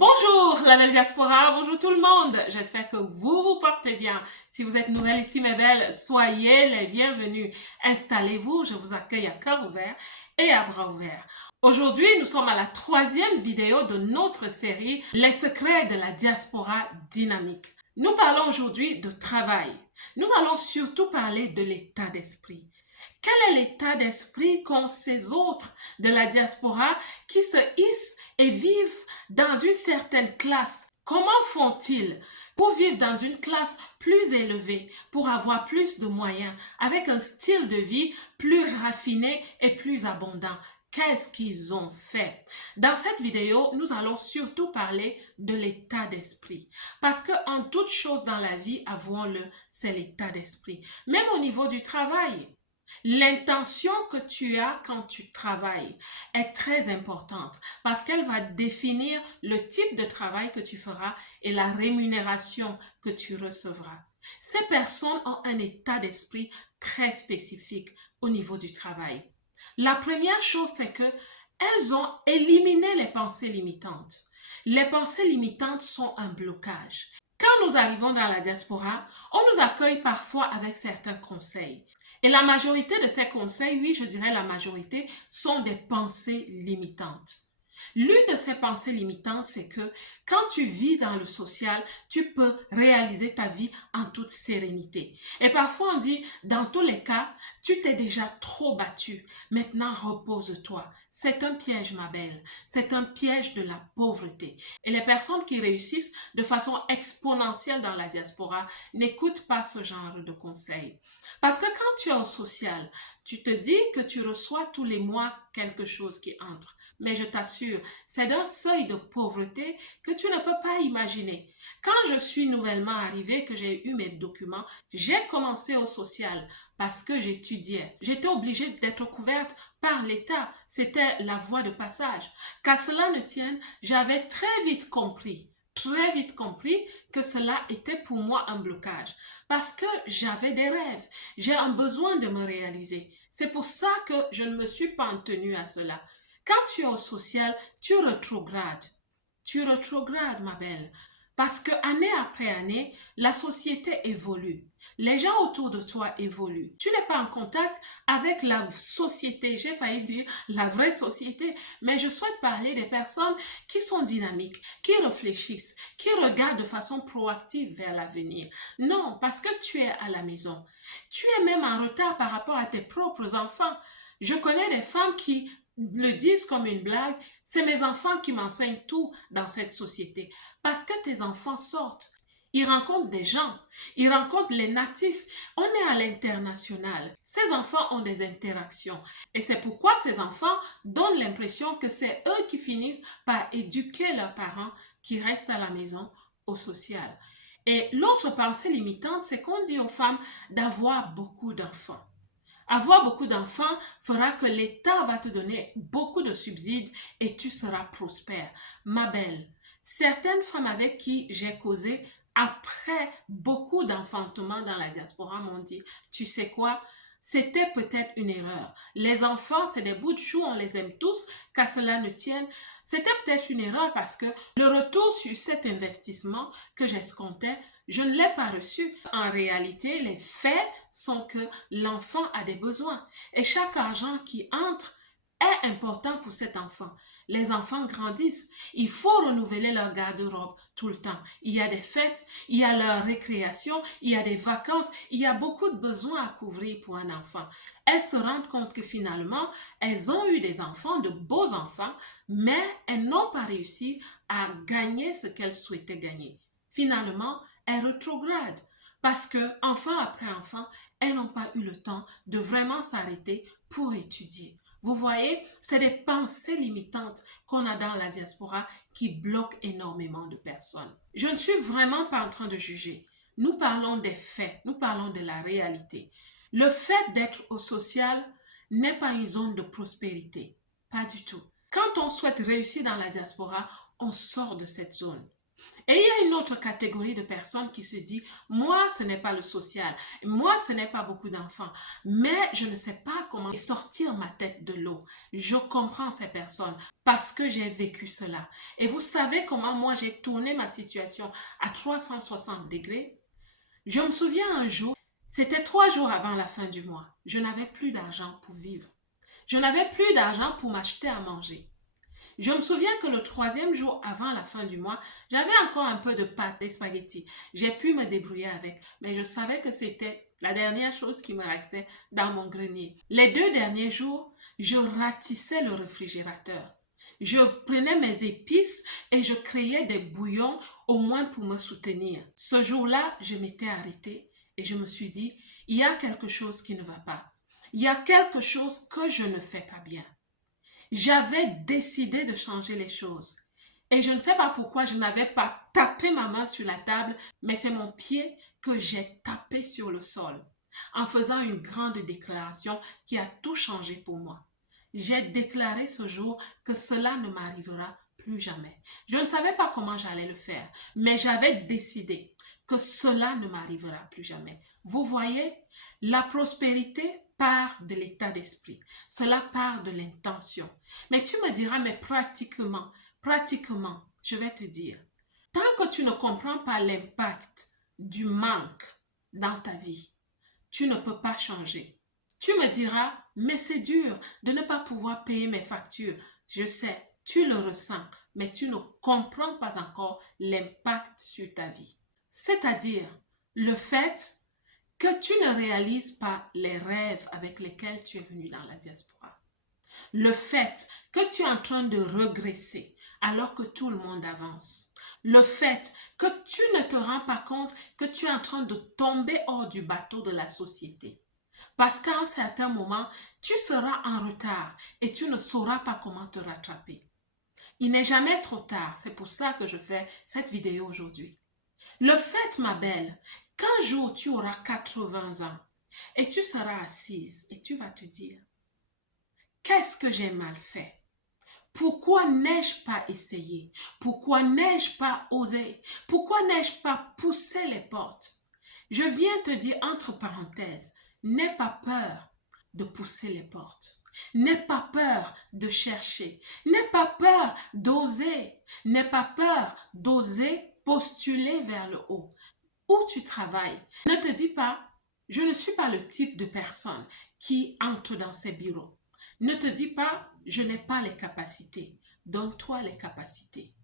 Bonjour la belle diaspora, bonjour tout le monde, j'espère que vous vous portez bien. Si vous êtes nouvelle ici mes belles, soyez les bienvenus. Installez-vous, je vous accueille à cœur ouvert et à bras ouverts. Aujourd'hui, nous sommes à la troisième vidéo de notre série Les secrets de la diaspora dynamique. Nous parlons aujourd'hui de travail. Nous allons surtout parler de l'état d'esprit. Quel est l'état d'esprit qu'ont ces autres de la diaspora qui se hissent et vivent dans une certaine classe? Comment font-ils pour vivre dans une classe plus élevée, pour avoir plus de moyens, avec un style de vie plus raffiné et plus abondant? Qu'est-ce qu'ils ont fait? Dans cette vidéo, nous allons surtout parler de l'état d'esprit. Parce qu'en toute chose dans la vie, avouons-le, c'est l'état d'esprit. Même au niveau du travail. L'intention que tu as quand tu travailles est très importante parce qu'elle va définir le type de travail que tu feras et la rémunération que tu recevras. Ces personnes ont un état d'esprit très spécifique au niveau du travail. La première chose, c'est que elles ont éliminé les pensées limitantes. Les pensées limitantes sont un blocage. Quand nous arrivons dans la diaspora, on nous accueille parfois avec certains conseils. Et la majorité de ces conseils, oui, je dirais la majorité, sont des pensées limitantes. L'une de ces pensées limitantes, c'est que quand tu vis dans le social, tu peux réaliser ta vie en toute sérénité. Et parfois on dit, dans tous les cas, tu t'es déjà trop battu. Maintenant, repose-toi. C'est un piège, ma belle. C'est un piège de la pauvreté. Et les personnes qui réussissent de façon exponentielle dans la diaspora n'écoutent pas ce genre de conseils. Parce que quand tu es au social, tu te dis que tu reçois tous les mois quelque chose qui entre. Mais je t'assure, c'est d'un seuil de pauvreté que tu ne peux pas imaginer. Quand je suis nouvellement arrivée, que j'ai eu mes documents, j'ai commencé au social parce que j'étudiais. J'étais obligée d'être couverte par l'État. C'était la voie de passage. Qu'à cela ne tienne, j'avais très vite compris que cela était pour moi un blocage parce que j'avais des rêves, j'ai un besoin de me réaliser. C'est pour ça que je ne me suis pas en tenue à cela. Quand tu es au social, tu rétrogrades. Tu rétrogrades, ma belle. Parce que année après année, la société évolue. Les gens autour de toi évoluent. Tu n'es pas en contact avec la société, j'ai failli dire la vraie société, mais je souhaite parler des personnes qui sont dynamiques, qui réfléchissent, qui regardent de façon proactive vers l'avenir. Non, parce que tu es à la maison. Tu es même en retard par rapport à tes propres enfants. Je connais des femmes qui le disent comme une blague, c'est mes enfants qui m'enseignent tout dans cette société. Parce que tes enfants sortent, ils rencontrent des gens, ils rencontrent les natifs. On est à l'international. Ces enfants ont des interactions. Et c'est pourquoi ces enfants donnent l'impression que c'est eux qui finissent par éduquer leurs parents qui restent à la maison au social. Et l'autre pensée limitante, c'est qu'on dit aux femmes d'avoir beaucoup d'enfants. Avoir beaucoup d'enfants fera que l'État va te donner beaucoup de subsides et tu seras prospère. Ma belle, certaines femmes avec qui j'ai causé après beaucoup d'enfantements dans la diaspora m'ont dit, tu sais quoi, c'était peut-être une erreur. Les enfants, c'est des bouts de chou, on les aime tous, qu'à cela ne tienne. C'était peut-être une erreur parce que le retour sur cet investissement que j'escomptais, je ne l'ai pas reçu. En réalité, les faits sont que l'enfant a des besoins et chaque argent qui entre est important pour cet enfant. Les enfants grandissent. Il faut renouveler leur garde-robe tout le temps. Il y a des fêtes, il y a leur récréation, il y a des vacances, il y a beaucoup de besoins à couvrir pour un enfant. Elles se rendent compte que finalement, elles ont eu des enfants, de beaux enfants, mais elles n'ont pas réussi à gagner ce qu'elles souhaitaient gagner. Finalement, elles rétrogradent parce que, enfant après enfant, elles n'ont pas eu le temps de vraiment s'arrêter pour étudier. Vous voyez, c'est des pensées limitantes qu'on a dans la diaspora qui bloquent énormément de personnes. Je ne suis vraiment pas en train de juger. Nous parlons des faits, nous parlons de la réalité. Le fait d'être au social n'est pas une zone de prospérité. Pas du tout. Quand on souhaite réussir dans la diaspora, on sort de cette zone. Et il y a une autre catégorie de personnes qui se dit, moi, ce n'est pas le social, moi, ce n'est pas beaucoup d'enfants, mais je ne sais pas comment sortir ma tête de l'eau. Je comprends ces personnes parce que j'ai vécu cela. Et vous savez comment moi, j'ai tourné ma situation à 360 degrés? Je me souviens un jour, c'était 3 jours avant la fin du mois. Je n'avais plus d'argent pour vivre. Je n'avais plus d'argent pour m'acheter à manger. Je me souviens que le 3e jour avant la fin du mois, j'avais encore un peu de pâtes, des spaghettis. J'ai pu me débrouiller avec, mais je savais que c'était la dernière chose qui me restait dans mon grenier. Les 2 derniers jours, je ratissais le réfrigérateur. Je prenais mes épices et je créais des bouillons au moins pour me soutenir. Ce jour-là, je m'étais arrêtée et je me suis dit, il y a quelque chose qui ne va pas. Il y a quelque chose que je ne fais pas bien. J'avais décidé de changer les choses. Et je ne sais pas pourquoi je n'avais pas tapé ma main sur la table, mais c'est mon pied que j'ai tapé sur le sol en faisant une grande déclaration qui a tout changé pour moi. J'ai déclaré ce jour que cela ne m'arrivera plus jamais. Je ne savais pas comment j'allais le faire, mais j'avais décidé que cela ne m'arrivera plus jamais. Vous voyez, la prospérité part de l'état d'esprit. Cela part de l'intention. Mais tu me diras, mais pratiquement, je vais te dire, tant que tu ne comprends pas l'impact du manque dans ta vie, tu ne peux pas changer. Tu me diras, mais c'est dur de ne pas pouvoir payer mes factures. Je sais, tu le ressens, mais tu ne comprends pas encore l'impact sur ta vie. C'est-à-dire le fait que tu ne réalises pas les rêves avec lesquels tu es venu dans la diaspora. Le fait que tu es en train de regresser alors que tout le monde avance. Le fait que tu ne te rends pas compte que tu es en train de tomber hors du bateau de la société. Parce qu'à un certain moment, tu seras en retard et tu ne sauras pas comment te rattraper. Il n'est jamais trop tard, c'est pour ça que je fais cette vidéo aujourd'hui. Le fait, ma belle, qu'un jour tu auras 80 ans et tu seras assise et tu vas te dire, qu'est-ce que j'ai mal fait? Pourquoi n'ai-je pas essayé? Pourquoi n'ai-je pas osé? Pourquoi n'ai-je pas poussé les portes? Je viens te dire entre parenthèses, n'aie pas peur de pousser les portes. N'aie pas peur de chercher. N'aie pas peur d'oser. N'aie pas peur d'oser postuler vers le haut. Où tu travailles, ne te dis pas, je ne suis pas le type de personne qui entre dans ces bureaux. Ne te dis pas, je n'ai pas les capacités. Donne-toi les capacités.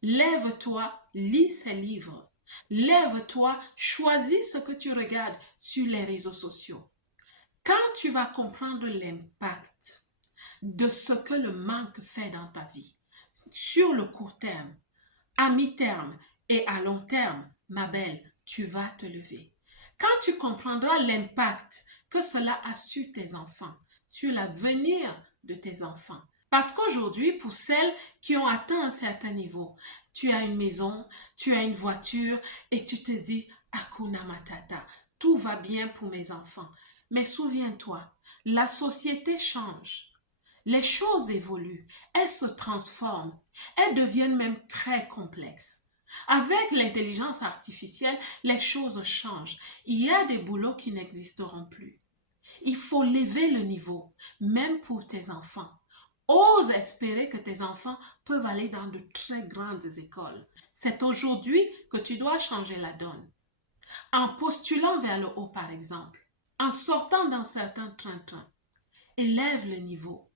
Lève-toi, lis ces livres. Lève-toi, choisis ce que tu regardes sur les réseaux sociaux. Quand tu vas comprendre l'impact de ce que le manque fait dans ta vie, sur le court terme, à mi-terme et à long terme, ma belle, tu vas te lever. Quand tu comprendras l'impact que cela a sur tes enfants, sur l'avenir de tes enfants. Parce qu'aujourd'hui, pour celles qui ont atteint un certain niveau, tu as une maison, tu as une voiture et tu te dis, Hakuna Matata, tout va bien pour mes enfants. Mais souviens-toi, la société change. Les choses évoluent, elles se transforment, elles deviennent même très complexes. Avec l'intelligence artificielle, les choses changent. Il y a des boulots qui n'existeront plus. Il faut lever le niveau, même pour tes enfants. Ose espérer que tes enfants peuvent aller dans de très grandes écoles. C'est aujourd'hui que tu dois changer la donne. En postulant vers le haut, par exemple, en sortant d'un certain train-train, élève le niveau.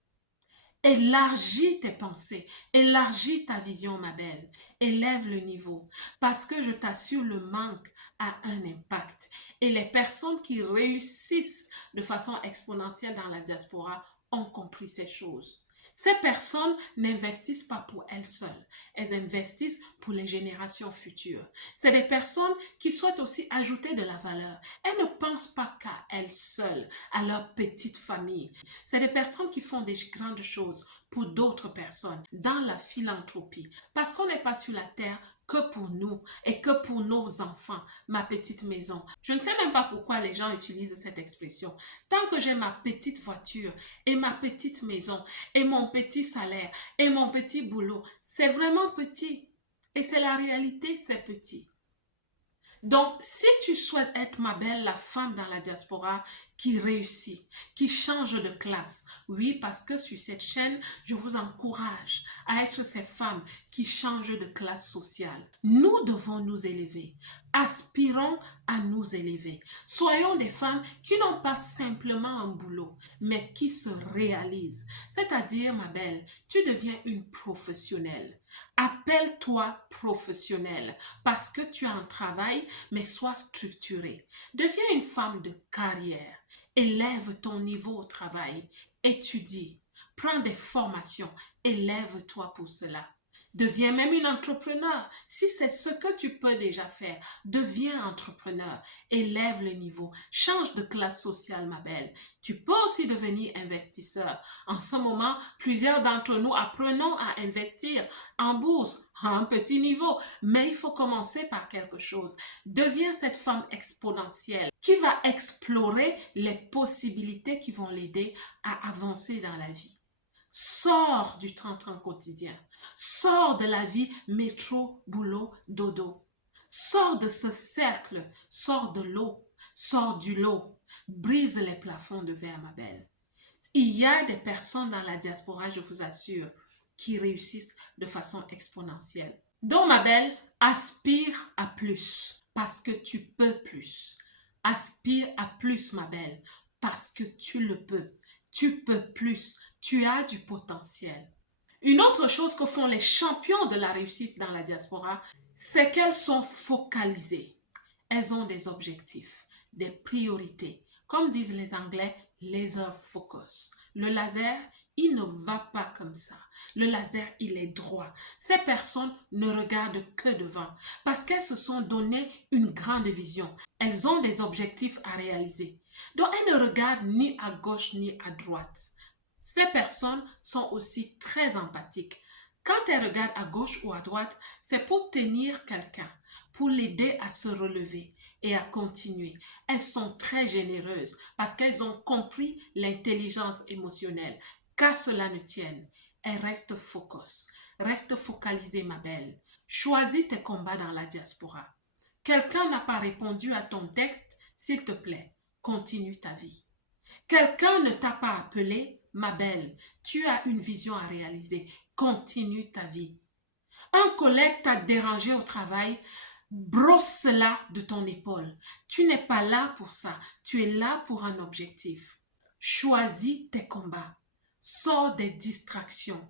Élargis tes pensées, élargis ta vision, ma belle. Élève le niveau. Parce que je t'assure, le manque a un impact. Et les personnes qui réussissent de façon exponentielle dans la diaspora ont compris ces choses. Ces personnes n'investissent pas pour elles seules, elles investissent pour les générations futures. C'est des personnes qui souhaitent aussi ajouter de la valeur. Elles ne pensent pas qu'à elles seules, à leur petite famille. C'est des personnes qui font des grandes choses pour d'autres personnes dans la philanthropie. Parce qu'on n'est pas sur la terre que pour nous et que pour nos enfants, ma petite maison. Je ne sais même pas pourquoi les gens utilisent cette expression. Tant que j'ai ma petite voiture et ma petite maison et mon petit salaire et mon petit boulot, c'est vraiment petit. Et c'est la réalité, c'est petit. Donc, si tu souhaites être, ma belle, la femme dans la diaspora qui réussit, qui change de classe, oui, parce que sur cette chaîne, je vous encourage à être ces femmes qui changent de classe sociale. Nous devons nous élever. Aspirons à nous élever. Soyons des femmes qui n'ont pas simplement un boulot, mais qui se réalisent. C'est-à-dire, ma belle, tu deviens une professionnelle. Appelle-toi professionnelle parce que tu as un travail, mais sois structurée. Deviens une femme de carrière. Élève ton niveau au travail. Étudie. Prends des formations. Élève-toi pour cela. Deviens même une entrepreneur. Si c'est ce que tu peux déjà faire, deviens entrepreneur. Élève le niveau. Change de classe sociale, ma belle. Tu peux aussi devenir investisseur. En ce moment, plusieurs d'entre nous apprenons à investir en bourse à un petit niveau. Mais il faut commencer par quelque chose. Deviens cette femme exponentielle qui va explorer les possibilités qui vont l'aider à avancer dans la vie. Sors du 30 quotidien. Sors de la vie métro, boulot, dodo. Sors de ce cercle. Sors de l'eau. Sors du lot. Brise les plafonds de verre, ma belle. Il y a des personnes dans la diaspora, je vous assure, qui réussissent de façon exponentielle. Donc, ma belle, aspire à plus parce que tu peux plus. Aspire à plus, ma belle, parce que tu le peux. Tu peux plus. Tu as du potentiel. Une autre chose que font les champions de la réussite dans la diaspora, c'est qu'elles sont focalisées. Elles ont des objectifs, des priorités. Comme disent les Anglais, laser focus. Le laser, il ne va pas comme ça. Le laser, il est droit. Ces personnes ne regardent que devant parce qu'elles se sont donné une grande vision. Elles ont des objectifs à réaliser. Donc, elles ne regardent ni à gauche ni à droite. Ces personnes sont aussi très empathiques. Quand elles regardent à gauche ou à droite, c'est pour tenir quelqu'un, pour l'aider à se relever et à continuer. Elles sont très généreuses parce qu'elles ont compris l'intelligence émotionnelle. Qu'à cela ne tienne, elles restent focus, reste focalisée, ma belle. Choisis tes combats dans la diaspora. Quelqu'un n'a pas répondu à ton texte, s'il te plaît, continue ta vie. Quelqu'un ne t'a pas appelé, ma belle, tu as une vision à réaliser, continue ta vie. Un collègue t'a dérangé au travail, brosse-la de ton épaule. Tu n'es pas là pour ça, tu es là pour un objectif. Choisis tes combats, sors des distractions.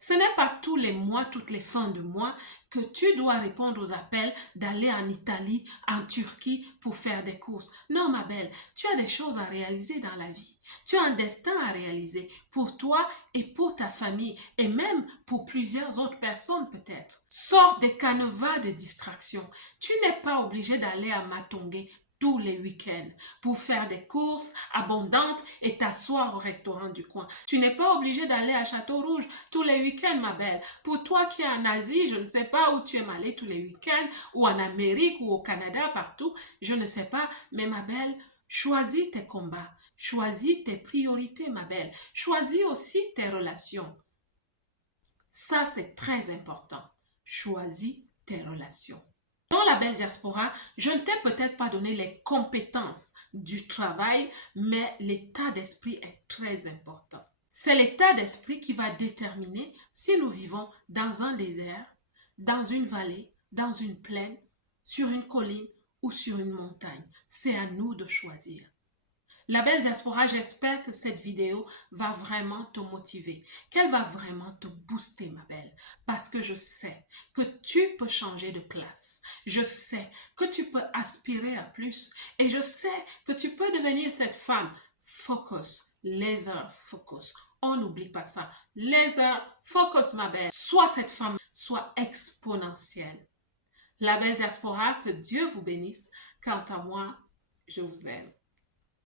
Ce n'est pas tous les mois, toutes les fins de mois que tu dois répondre aux appels d'aller en Italie, en Turquie pour faire des courses. Non, ma belle, tu as des choses à réaliser dans la vie. Tu as un destin à réaliser pour toi et pour ta famille et même pour plusieurs autres personnes peut-être. Sors des canevas de distraction. Tu n'es pas obligé d'aller à Matongé tous les week-ends pour faire des courses abondantes et t'asseoir au restaurant du coin. Tu n'es pas obligé d'aller à Château-Rouge tous les week-ends, ma belle. Pour toi qui es en Asie, je ne sais pas où tu es allée tous les week-ends, ou en Amérique, ou au Canada, partout, je ne sais pas, mais ma belle, choisis tes combats, choisis tes priorités, ma belle. Choisis aussi tes relations. Ça, c'est très important. Choisis tes relations. Dans la belle diaspora, je ne t'ai peut-être pas donné les compétences du travail, mais l'état d'esprit est très important. C'est l'état d'esprit qui va déterminer si nous vivons dans un désert, dans une vallée, dans une plaine, sur une colline ou sur une montagne. C'est à nous de choisir. La belle diaspora, j'espère que cette vidéo va vraiment te motiver, qu'elle va vraiment te booster, ma belle, parce que je sais que tu peux changer de classe. Je sais que tu peux aspirer à plus et je sais que tu peux devenir cette femme focus, laser focus. On n'oublie pas ça. Laser focus, ma belle. Sois cette femme, sois exponentielle. La belle diaspora, que Dieu vous bénisse. Quant à moi, je vous aime.